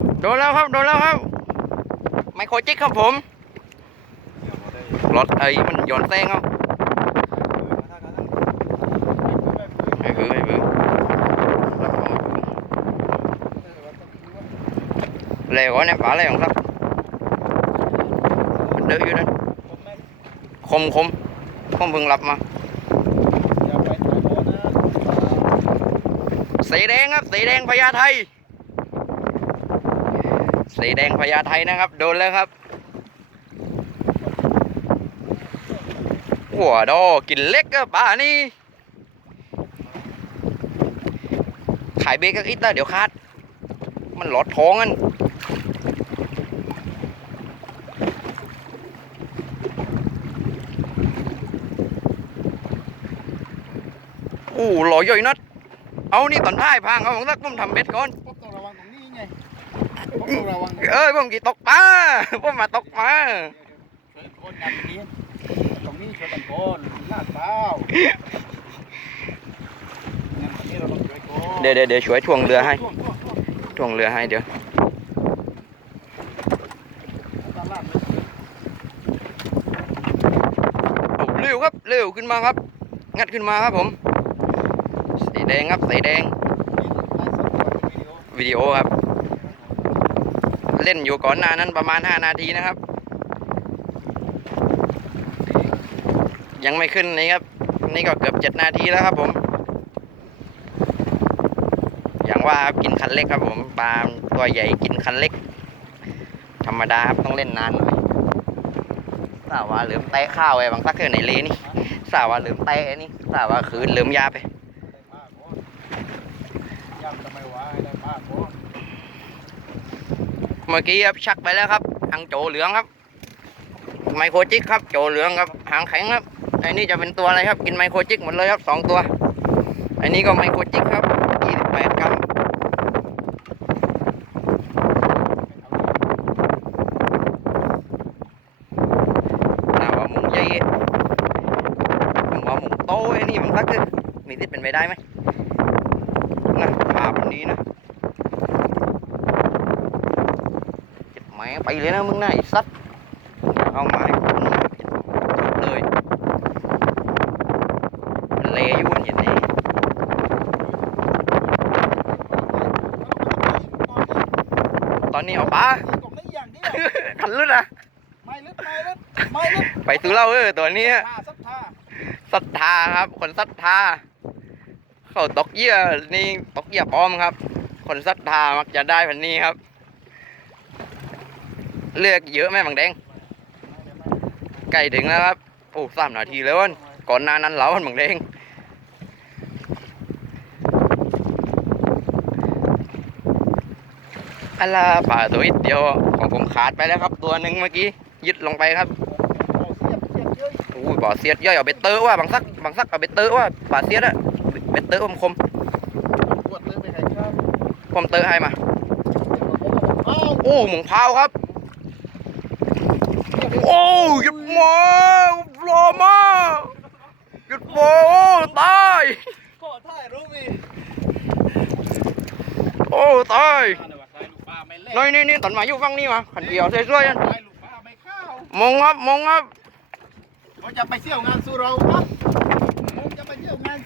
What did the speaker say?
โดนแล้วครับโดนแล้วครับไมโครจิกครับผมรถไอ้มันย้อนแซงเอาไม่พื้นไม่พื้นเลยก่อนเนี่ยป๋าเลยของซักมันเดือดอยู่นั่นคมผมเพิ่งหลับมาสีแดงครับสีแดงพญาไทสีแดงพญาไทนะครับโดนแล้วครับหัวดอกินเล็กก็ป่านี่ขายเบรกก็อิดแล้วเดี๋ยวคาดมันหลอดท้องกันหล่อใหญ่นัดเอานี่ตอนท้ายพังเอาของสักผมทำเบ็ดก่อนผมต้องระวังตรงนี้ไงผมต้องระวังผมกี่ตกปลาผมมาตกปลาช่วยโคนกันนี้ตรงนี้ช่วยกันโคนลาดเท้างั้นตรงนี้เราต้องช่วยโคนเดี๋ยวช่วยถ่วงเรือให้ถ่วงเรือให้เดี๋ยวเร็วครับเร็วขึ้นมาครับงัดขึ้นมาครับผมสีแดงครับสีแดงวิดีโอครับเล่นอยู่ก่อนหน้านั้นประมาณ5 นาทีนะครับยังไม่ขึ้นนี่ครับนี่ก็เกือบ7 นาทีแล้วครับผมอย่างว่าครับกินคันเล็กครับผมปลาตัวใหญ่กินคันเล็กธรรมดาครับต้องเล่นนานหน่อยสาวว่าลืมเตะข้าวไอ้บางสักเกินไหนเลยนี่สาวว่าลืมเตะนี่สาวว่าคืนลืมยาไปเมื่อกี้ครับชักไปแล้วครับหางโจเหลืองครับไมโครจิกครับโจเหลืองครับหางแข็งครับไอ้นี่จะเป็นตัวอะไรครับกินไมโครจิกหมดเลยครับ2 ตัวไอ้นี่ก็ไมโครจิกครับ28 กรัมน่าว่ามุงใหญ่ผมว่ามุงโตไอ้นี่มันสักคือมีติดเป็นไปได้ไหมนะภาพแบบนี้นะแม่ไปเลยนะมึงน่ะไอ้สัตว์เอาไม้เลยเละอยู่บนหินนี่ตอนนี้เอาปลาขันลึกอะไม่ลึกไปซื้อเหล้าตัวนี้ศรัทธาครับคนศรัทธาเขาตกเยื่อนี่ตกเยื่อปลอมครับคนศรัทธามักจะได้พันนี้ครับเลือกเยอะไหมบางแดงไก่ถึงแล้วครับโอ้3 นาทีแล้วก่อนหน้านั้นเหลาบางแดงอะไรป่าตัวนิดเดียวของผมขาดไปแล้วครับตัวหนึ่งเมื่อกี้ยึดลงไปครับโอ้ยบ่อเสียดย่อยเอาไปเตอะว่าบางสักเอาไปเตอะว่าป่าเสียดอะไปเตอะคมผมเตอะให้มาโอ้หมูพาวครับโอ้หยุดมาโลมาหยุดโบตายโอ้ตายนี่ตอนมาอยู่ฝั่งนี้มาขันเดียวสวยๆมงครับเขาจะไปเที่ยวงานสุเราครับผมจะไปเที่ยวงาน